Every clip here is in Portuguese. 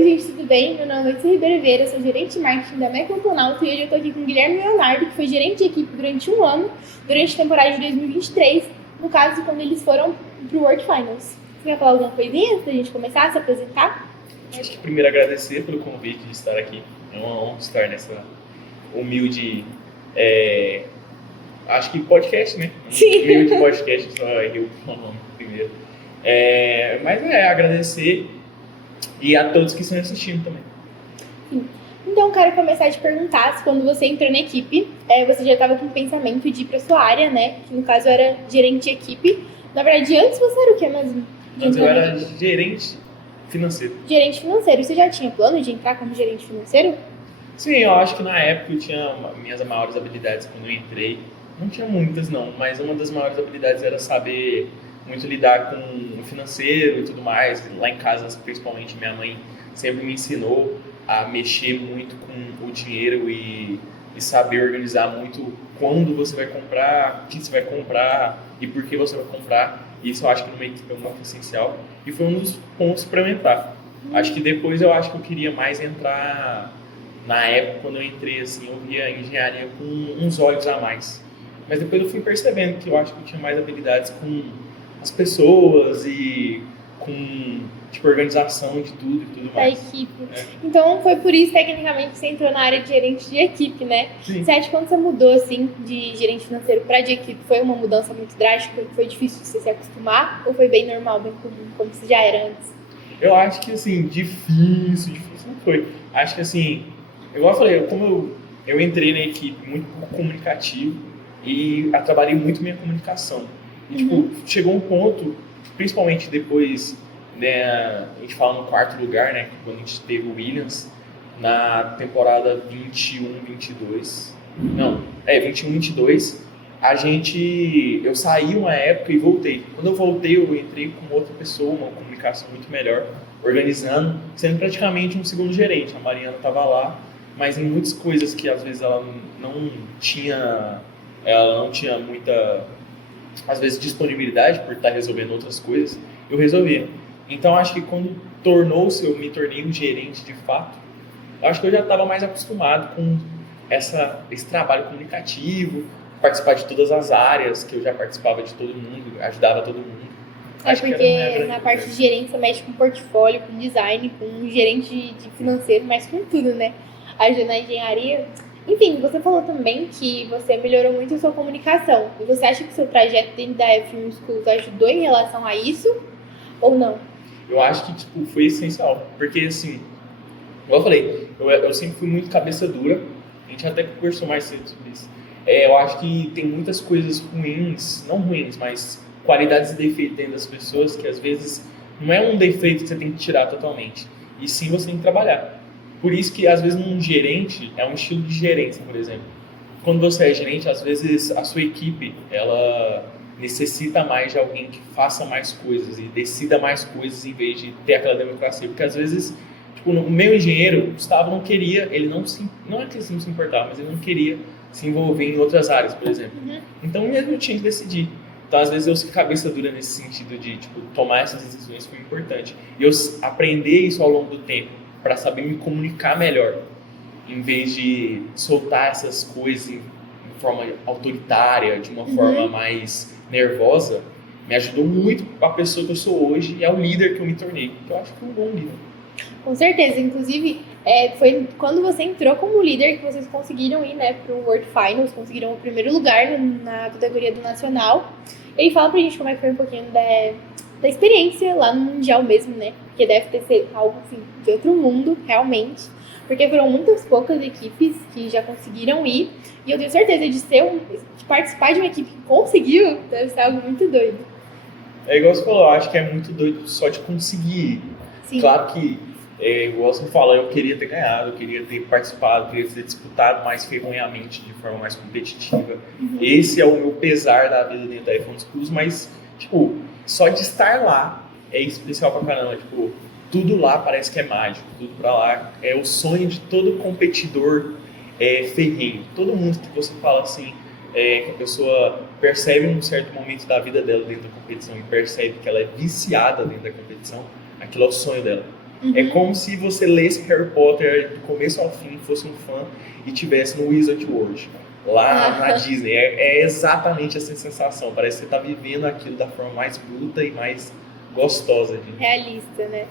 Oi, gente, tudo bem? Meu nome é Letícia Ribeiro Vieira, sou gerente de marketing da Meco Planalto e hoje eu estou aqui com o Guilherme Leonardo, que foi gerente de equipe durante um ano, durante a temporada de 2023, no caso, quando eles foram para o World Finals. Você quer falar alguma coisinha antes da gente começar a se apresentar? Acho que primeiro agradecer pelo convite de estar aqui. É uma honra estar nessa humilde, acho que podcast, né? Sim. Humilde podcast, só eu o nome primeiro. Mas agradecer e a todos que estão assistindo também. Sim. Então, quero começar a te perguntar se quando você entrou na equipe, você já estava com o pensamento de ir para sua área, né? Que no caso era gerente de equipe. Na verdade, antes você era o que mesmo? Antes eu era gerente financeiro. Gerente financeiro. Você já tinha plano de entrar como gerente financeiro? Sim, eu acho que na época eu tinha minhas maiores habilidades quando eu entrei. Não tinha muitas não, mas uma das maiores habilidades era saber muito lidar com o financeiro e tudo mais. Lá em casa, principalmente, minha mãe sempre me ensinou a mexer muito com o dinheiro e saber organizar muito quando você vai comprar, o que você vai comprar e por que você vai comprar. Isso eu acho que numa equipe é muito essencial e foi um dos pontos para eu entrar. Acho que depois eu acho que eu queria mais entrar. Na época, quando eu entrei, assim, eu via a engenharia com uns olhos a mais. Mas depois eu fui percebendo que eu acho que eu tinha mais habilidades com as pessoas e com, tipo, organização de tudo e tudo mais. Da equipe. Então, foi por isso, tecnicamente, que você entrou na área de gerente de equipe, né? Sim. Você acha que quando você mudou, assim, de gerente financeiro para de equipe, foi uma mudança muito drástica? Foi difícil de você se acostumar? Ou foi bem normal, bem comum, como você já era antes? Eu acho que, assim, difícil não foi. Acho que, assim, igual eu falei, como eu entrei na equipe muito comunicativo e trabalhei muito minha comunicação. E, tipo, chegou um ponto, principalmente depois, né, a gente fala no quarto lugar, né, quando a gente teve o Williams, na temporada 21-22, não, 21-22, eu saí uma época e voltei. Quando eu voltei, eu entrei com outra pessoa, uma comunicação muito melhor, organizando, sendo praticamente um segundo gerente. A Mariana estava lá, mas em muitas coisas que às vezes ela não tinha muita, às vezes, disponibilidade por estar resolvendo outras coisas, eu resolvia. Então acho que quando eu me tornei um gerente de fato, acho que eu já estava mais acostumado com esse trabalho comunicativo, participar de todas as áreas, que eu já participava de todo mundo, ajudava todo mundo. Acho porque na parte de gerente você mexe com portfólio, com design, com gerente de financeiro, mas com tudo, né? Ajuda na engenharia. Enfim, você falou também que você melhorou muito a sua comunicação. E você acha que o seu trajeto dentro da F1 Schools ajudou em relação a isso? Ou não? Eu acho que tipo, foi essencial. Porque, assim, como eu falei, eu sempre fui muito cabeça dura. A gente até conversou mais cedo sobre isso. Eu acho que tem muitas coisas ruins, não ruins, mas qualidades e defeitos dentro das pessoas que às vezes não é um defeito que você tem que tirar totalmente. E sim você tem que trabalhar. Por isso que, às vezes, um gerente é um estilo de gerência, por exemplo. Quando você é gerente, às vezes, a sua equipe, ela necessita mais de alguém que faça mais coisas e decida mais coisas em vez de ter aquela democracia. Porque, às vezes, tipo, o meu engenheiro, o Gustavo, não queria, não é que ele não se importava, mas ele não queria se envolver em outras áreas, por exemplo. Então, mesmo eu tinha que decidir. Então, às vezes, eu sou cabeça dura nesse sentido de, tipo, tomar essas decisões foi importante. E eu aprender isso ao longo do tempo, para saber me comunicar melhor, em vez de soltar essas coisas de forma autoritária, de uma forma mais nervosa, me ajudou muito a pessoa que eu sou hoje e ao líder que eu me tornei, que eu acho que foi um bom líder. Com certeza, inclusive foi quando você entrou como líder que vocês conseguiram ir, né, para o World Finals, conseguiram o primeiro lugar na categoria do Nacional. E aí fala pra gente como é que foi um pouquinho da experiência lá no Mundial mesmo, né? Porque deve ter sido algo assim, de outro mundo, realmente. Porque foram muitas poucas equipes que já conseguiram ir. E eu tenho certeza de participar de uma equipe que conseguiu, deve ser algo muito doido. É igual você falou, eu acho que é muito doido só de conseguir ir. Sim. Claro que, igual você fala, eu queria ter ganhado, eu queria ter participado, eu queria ter disputado mais ferronhamente, de forma mais competitiva. Esse é o meu pesar da vida dentro da F1 Schools, mas, tipo, só de estar lá é especial pra caramba. Tipo, tudo lá parece que é mágico, tudo pra lá é o sonho de todo competidor ferrenho. Todo mundo que você fala assim, que a pessoa percebe um certo momento da vida dela dentro da competição e percebe que ela é viciada dentro da competição, aquilo é o sonho dela. É como se você lesse Harry Potter do começo ao fim, fosse um fã e tivesse no Wizard World, lá na Disney. É exatamente essa sensação. Parece que você está vivendo aquilo da forma mais bruta e mais gostosa. Realista, né?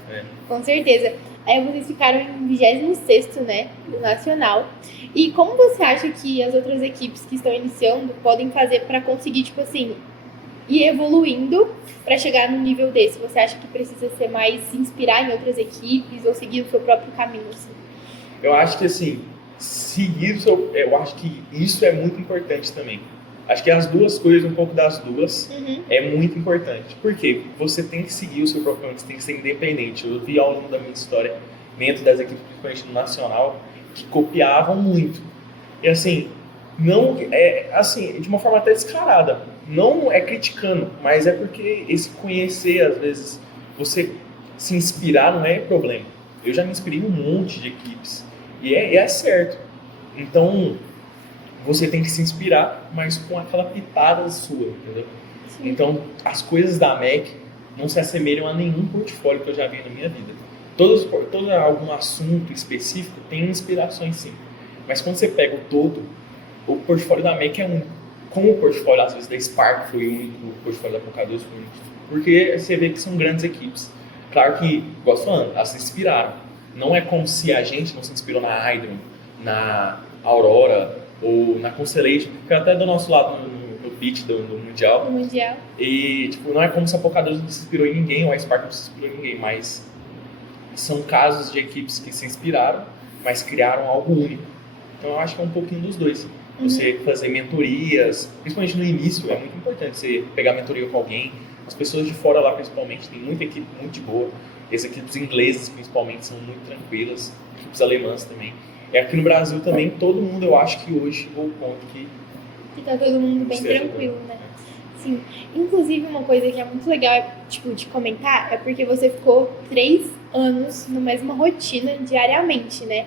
Com certeza. Aí vocês ficaram em 26º, né, do Nacional. E como você acha que as outras equipes que estão iniciando podem fazer para conseguir, tipo assim, ir evoluindo para chegar num nível desse? Você acha que precisa ser mais se inspirar em outras equipes ou seguir o seu próprio caminho, assim? Eu acho que, assim, eu acho que isso é muito importante também. Acho que as duas coisas, um pouco das duas, é muito importante. Por quê? Você tem que seguir o seu próprio caminho, você tem que ser independente. Eu vi ao longo da minha história, dentro das equipes, principalmente no Nacional, que copiavam muito. E assim, não assim, de uma forma até descarada. Não é criticando, mas é porque esse conhecer, às vezes, você se inspirar não é problema. Eu já me inspirei em um monte de equipes. E é certo. Então, você tem que se inspirar, mas com aquela pitada sua, entendeu? Sim. Então, as coisas da MEC não se assemelham a nenhum portfólio que eu já vi na minha vida. Todo algum assunto específico tem inspirações, sim. Mas quando você pega o todo, o portfólio da MEC é único. Como o portfólio, às vezes, da Spark foi único, o portfólio da Polkadot foi único. Porque você vê que são grandes equipes. Claro que, gosto falando, elas se inspiraram. Não é como se a gente não se inspirou na Hydron, na Aurora ou na Constellation, que é até do nosso lado no pitch do Mundial. No Mundial. E, tipo, não é como se a Polkadot não se inspirou em ninguém ou a Spark não se inspirou em ninguém, mas são casos de equipes que se inspiraram, mas criaram algo único. Então, eu acho que é um pouquinho dos dois. Você fazer mentorias, principalmente no início, é muito importante você pegar mentoria com alguém. As pessoas de fora lá, principalmente, tem muita equipe muito de boa. E as equipes inglesas, principalmente, são muito tranquilas. Equipes alemãs também. E aqui no Brasil também, todo mundo, eu acho que hoje chegou ao ponto que tá todo mundo bem tranquilo, né? Sim. Inclusive, uma coisa que é muito legal, tipo, de comentar, é porque você ficou 3 anos na mesma rotina diariamente, né?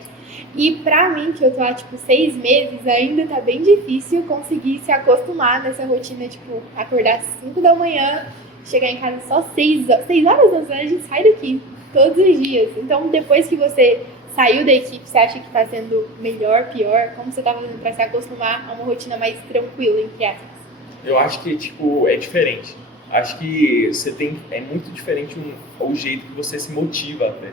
E pra mim, que eu tô há, tipo, 6 meses, ainda tá bem difícil conseguir se acostumar nessa rotina, tipo, acordar às 5 da manhã, chegar em casa só 6 horas. 6 horas da tarde, a gente sai daqui todos os dias. Então, depois que você saiu da equipe, você acha que tá sendo melhor, pior? Como você tá fazendo pra se acostumar a uma rotina mais tranquila, entre aspas? Eu acho que, tipo, é diferente. Acho que é muito diferente o jeito que você se motiva até.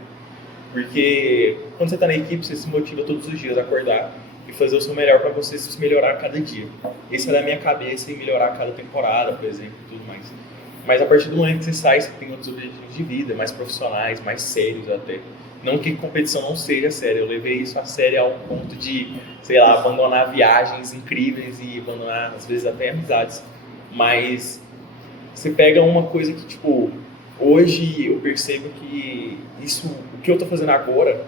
Porque quando você tá na equipe, você se motiva todos os dias a acordar e fazer o seu melhor para você se melhorar a cada dia. Esse é da minha cabeça, e melhorar a cada temporada, por exemplo, e tudo mais. Mas a partir do momento que você sai, você tem outros objetivos de vida, mais profissionais, mais sérios até. Não que competição não seja séria, eu levei isso a sério ao ponto de, sei lá, abandonar viagens incríveis e abandonar, às vezes, até amizades. Mas você pega uma coisa que, tipo, hoje eu percebo que o que eu tô fazendo agora,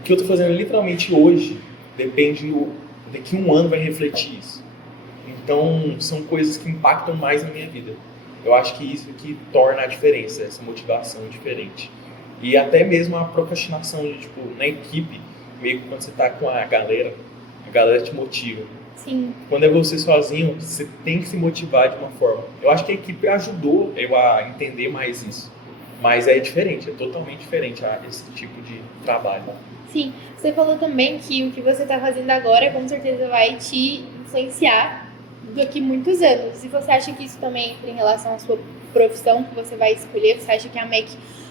o que eu tô fazendo literalmente hoje, depende daqui um ano vai refletir isso. Então, são coisas que impactam mais na minha vida. Eu acho que isso que torna a diferença, essa motivação diferente. E até mesmo a procrastinação de, tipo, na equipe, meio que quando você tá com a galera te motiva. Sim. Quando é você sozinho, você tem que se motivar de uma forma. Eu acho que a equipe ajudou eu a entender mais isso. Mas é diferente, é totalmente diferente esse tipo de trabalho. Sim, você falou também que o que você está fazendo agora com certeza vai te influenciar daqui muitos anos. E você acha que isso também entra em relação à sua profissão que você vai escolher? Você acha que a MEC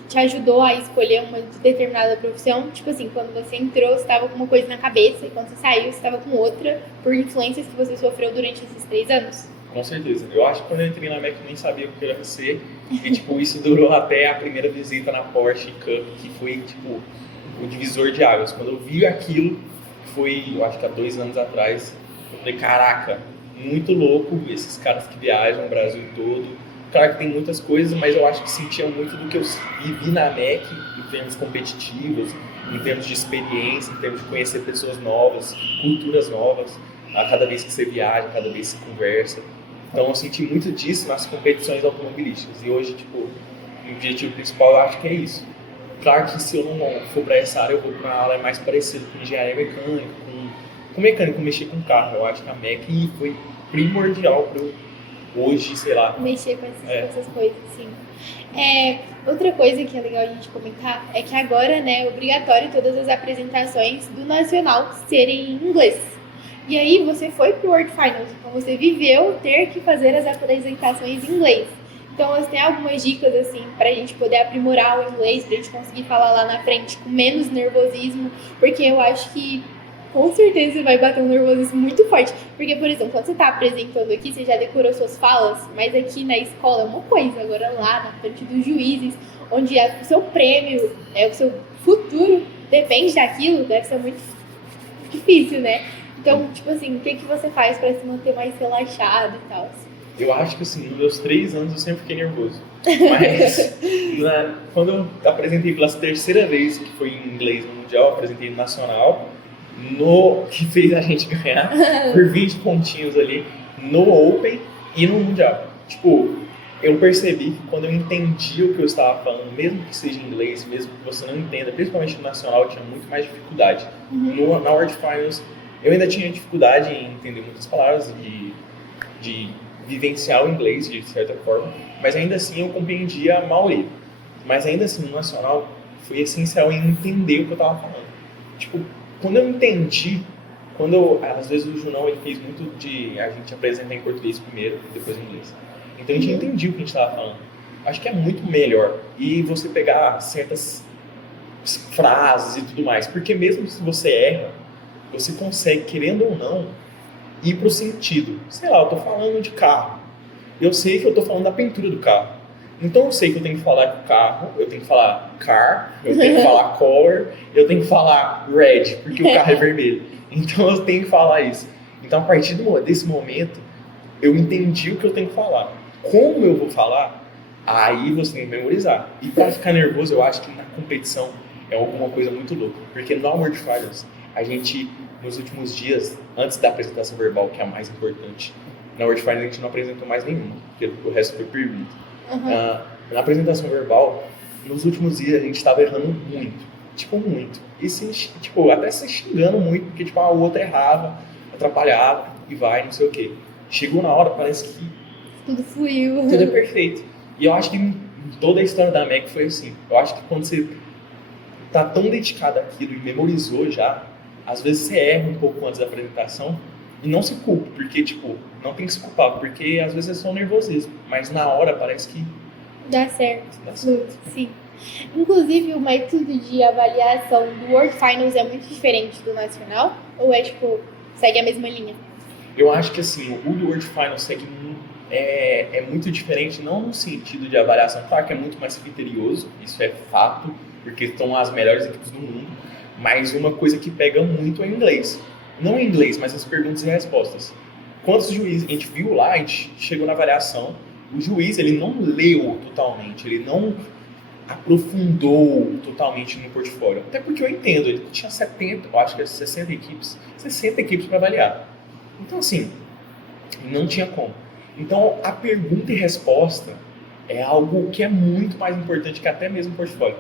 te ajudou a escolher uma determinada profissão? Tipo assim, quando você entrou, você estava com uma coisa na cabeça, e quando você saiu, você estava com outra, por influências que você sofreu durante esses 3 anos? Com certeza. Eu acho que quando eu entrei na MEC, eu nem sabia o que eu ia ser. E, tipo, isso durou até a primeira visita na Porsche Cup, que foi, tipo, o divisor de águas. Quando eu vi aquilo, foi, eu acho que há 2 anos atrás, eu falei, caraca, muito louco esses caras que viajam o Brasil todo. Claro que tem muitas coisas, mas eu acho que sentia muito do que eu vivi na MEC, em termos competitivos, em termos de experiência, em termos de conhecer pessoas novas, culturas novas, a cada vez que você viaja, cada vez que você conversa. Então eu senti muito disso nas competições automobilísticas. E hoje, tipo, o objetivo principal eu acho que é isso. Claro que se eu não for para essa área, eu vou para uma área mais parecida com engenharia mecânica, com mecânico, mexer com carro. Eu acho que a MEC foi primordial para eu hoje, sei lá. Mexer com essas coisas, sim. Outra coisa que é legal a gente comentar é que agora, né, é obrigatório todas as apresentações do Nacional serem em inglês. E aí você foi pro World Finals, então você viveu ter que fazer as apresentações em inglês. Então você tem algumas dicas, assim, pra gente poder aprimorar o inglês, pra gente conseguir falar lá na frente com menos nervosismo, porque eu acho que com certeza você vai bater um nervosismo muito forte. Porque, por exemplo, quando você tá apresentando aqui, você já decorou suas falas, mas aqui na escola é uma coisa. Agora lá, na frente dos juízes, onde o seu prêmio, o seu futuro depende daquilo, deve ser muito difícil, né? Então, tipo assim, o que você faz pra se manter mais relaxado e tal? Eu acho que, assim, nos meus 3 anos eu sempre fiquei nervoso. Mas, quando eu apresentei pela terceira vez, que foi em inglês no Mundial, eu apresentei no Nacional, que fez a gente ganhar por 20 pontinhos ali no Open e no Mundial. Tipo, eu percebi que quando eu entendi o que eu estava falando, mesmo que seja em inglês, mesmo que você não entenda, principalmente no Nacional, eu tinha muito mais dificuldade. Na World Finals, eu ainda tinha dificuldade em entender muitas palavras de vivenciar o inglês de certa forma, mas ainda assim eu compreendia a maioria. Mas ainda assim, no Nacional, foi essencial em entender o que eu estava falando. Tipo, quando eu entendi, às vezes o Junão ele fez muito de a gente apresentar em português primeiro, depois em inglês. Então a gente entendia o que a gente estava falando. Acho que é muito melhor. E você pegar certas frases e tudo mais, porque mesmo se você erra, você consegue, querendo ou não, ir pro sentido. Sei lá, eu tô falando de carro. Eu sei que eu tô falando da pintura do carro. Então eu sei que eu tenho que falar carro, eu tenho que falar car, eu tenho que falar color, eu tenho que falar red, porque o carro é vermelho. Então eu tenho que falar isso. Então a partir desse momento, eu entendi o que eu tenho que falar. Como eu vou falar, aí você tem que memorizar. E para ficar nervoso, eu acho que na competição é alguma coisa muito louca. Porque no World Finals, a gente, nos últimos dias, antes da apresentação verbal, que é a mais importante, na World Finals a gente não apresentou mais nenhuma, porque o resto foi proibido. Na apresentação verbal, nos últimos dias a gente estava errando muito, tipo muito, e até se xingando muito, porque tipo, a outra errava, atrapalhava e vai, não sei o que. Chegou na hora, parece que tudo fluiu, tudo é perfeito. E eu acho que em toda a história da MEC foi assim. Eu acho que quando você tá tão dedicado àquilo e memorizou já, às vezes você erra um pouco antes da apresentação. E não se culpe, porque, tipo, não tem que se culpar, porque às vezes é só nervosismo. Mas na hora parece que dá certo. Sim. Inclusive, o método de avaliação do World Finals é muito diferente do Nacional? Ou tipo, segue a mesma linha? Eu acho que, assim, o do World Finals segue muito diferente, não no sentido de avaliação. Claro que é muito mais criterioso, isso é fato, porque estão as melhores equipes do mundo. Mas uma coisa que pega muito é o inglês. Não em inglês, mas as perguntas e respostas. Quantos juízes a gente viu lá, a gente chegou na avaliação, o juiz ele não leu totalmente, ele não aprofundou totalmente no portfólio. Até porque eu entendo, ele tinha 70, eu acho que é 60 equipes para avaliar. Então, assim, não tinha como. Então, a pergunta e resposta é algo que é muito mais importante que até mesmo o portfólio.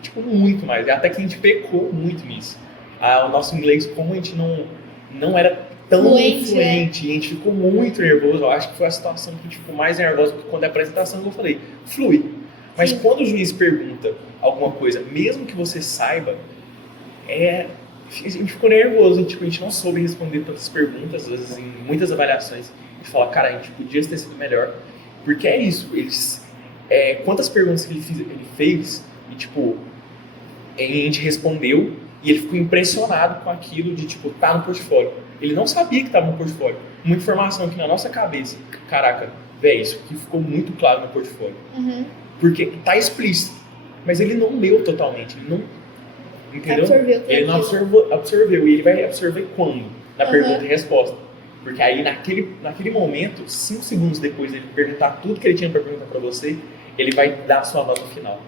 Tipo, muito mais. Até que a gente pecou muito nisso. O nosso inglês, como a gente não era tão fluente, a gente ficou muito nervoso. Eu acho que foi a situação que a gente ficou mais nervoso, porque quando é a apresentação, como eu falei, flui. Mas quando o juiz pergunta alguma coisa, mesmo que você saiba, a gente ficou nervoso. Tipo, a gente não soube responder todas as perguntas, às vezes em muitas avaliações. A gente fala, cara, a gente podia ter sido melhor. Porque é isso, quantas perguntas que ele fez e, tipo, a gente respondeu e ele ficou impressionado com aquilo de, tipo, tá no portfólio. Ele não sabia que estava no portfólio. Uma informação aqui na nossa cabeça. Caraca, velho, isso aqui ficou muito claro no portfólio. Porque tá explícito. Mas ele não leu totalmente. Ele não... Entendeu? Ele não absorveu. E ele vai absorver quando? Na pergunta e resposta. Porque aí, naquele momento, 5 segundos depois dele perguntar tudo que ele tinha para perguntar para você, ele vai dar a sua nota final.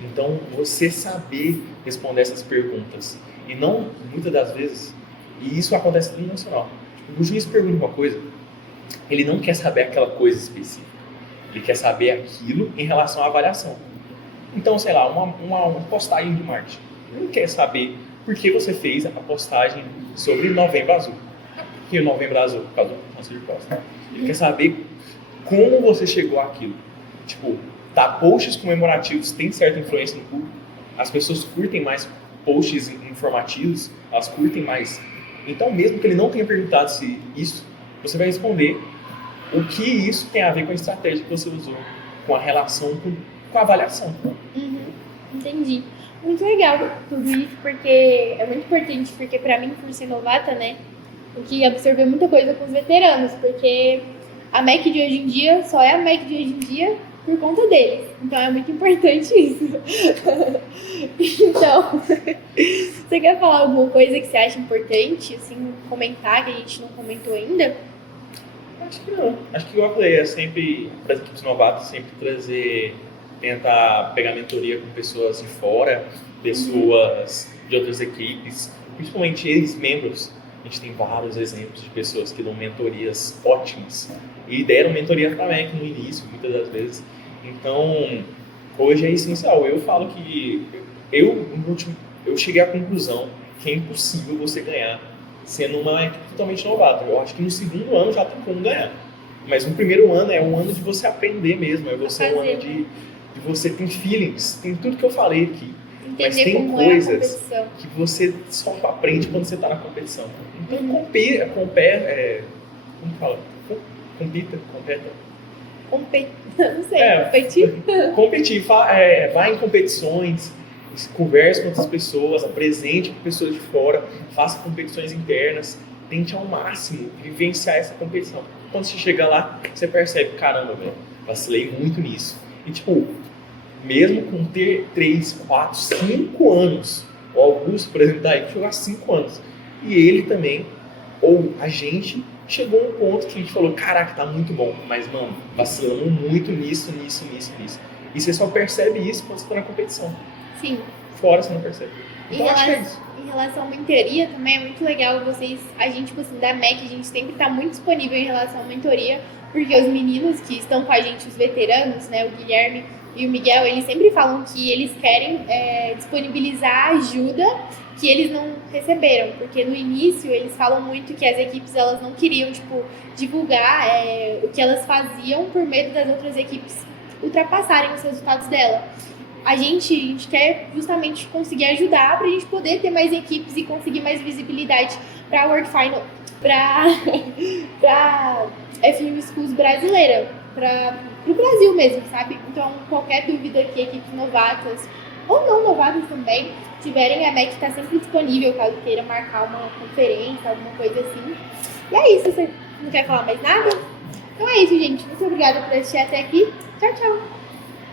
Então, você saber responder essas perguntas. E não, muitas das vezes, e isso acontece no nacional. Tipo, o juiz pergunta uma coisa, ele não quer saber aquela coisa específica. Ele quer saber aquilo em relação à avaliação. Então, sei lá, uma postagem de marketing. Ele não quer saber por que você fez a postagem sobre Novembro Azul. Por que o Novembro Azul? Por causa do câncer de próstata. Ele quer saber como você chegou àquilo. Tipo, tá, posts comemorativos têm certa influência no público, as pessoas curtem mais posts informativos, elas curtem mais. Então, mesmo que ele não tenha perguntado se isso, você vai responder o que isso tem a ver com a estratégia que você usou, com a relação, com a avaliação. Uhum, entendi. Muito legal tudo isso, porque é muito importante, porque pra mim, por ser novata, né, tem que absorver muita coisa com os veteranos, porque a Mac de hoje em dia só é a Mac de hoje em dia por conta deles. Então é muito importante isso. Então, você quer falar alguma coisa que você acha importante, assim, comentar, que a gente não comentou ainda? Acho que não. Acho que, igual eu falei, é sempre, para as equipes novatas, sempre tentar pegar mentoria com pessoas de fora, pessoas de outras equipes, principalmente ex-membros. A gente tem vários exemplos de pessoas que dão mentorias ótimas e deram mentoria para a MEC no início, muitas das vezes. Então, hoje é essencial. Eu falo que eu cheguei à conclusão que é impossível você ganhar sendo uma equipe totalmente novata. Eu acho que no segundo ano já tem como ganhar. Mas no primeiro ano é um ano de você aprender mesmo, um ano de você ter feelings, tem tudo que eu falei aqui. Entender mas tem como coisas que você só aprende quando você está na competição. Então, como fala? Compita? Não sei, competir? Competir, vai em competições, converse com outras pessoas, apresente com pessoas de fora, faça competições internas, tente ao máximo vivenciar essa competição. Quando você chega lá, você percebe, caramba, velho, vacilei muito nisso. E tipo, mesmo com ter 3, 4, 5 anos, o Augusto, por exemplo, tá aí, jogou há 5 anos, e ele também, ou a gente, chegou a um ponto que a gente falou, caraca, tá muito bom, mas, mano, vacilamos muito nisso. E você só percebe isso quando você tá na competição. Sim. Fora você não percebe. Então, acho que é isso. Em relação à mentoria, também é muito legal a gente, tipo assim, da MEC, a gente sempre tá muito disponível em relação à mentoria, porque os meninos que estão com a gente, os veteranos, né, o Guilherme e o Miguel, eles sempre falam que eles querem disponibilizar ajuda que eles não receberam, porque no início eles falam muito que as equipes elas não queriam, tipo, divulgar o que elas faziam por medo das outras equipes ultrapassarem os resultados dela. A gente quer justamente conseguir ajudar pra gente poder ter mais equipes e conseguir mais visibilidade pra World Final, pra FU Schools brasileira, pro Brasil mesmo, sabe? Então, qualquer dúvida que equipes novatas, ou não novatas também, tiverem, a MEC tá sempre disponível caso queira marcar uma conferência, alguma coisa assim. E é isso, você não quer falar mais nada? Então é isso, gente. Muito obrigada por assistir até aqui. Tchau, tchau!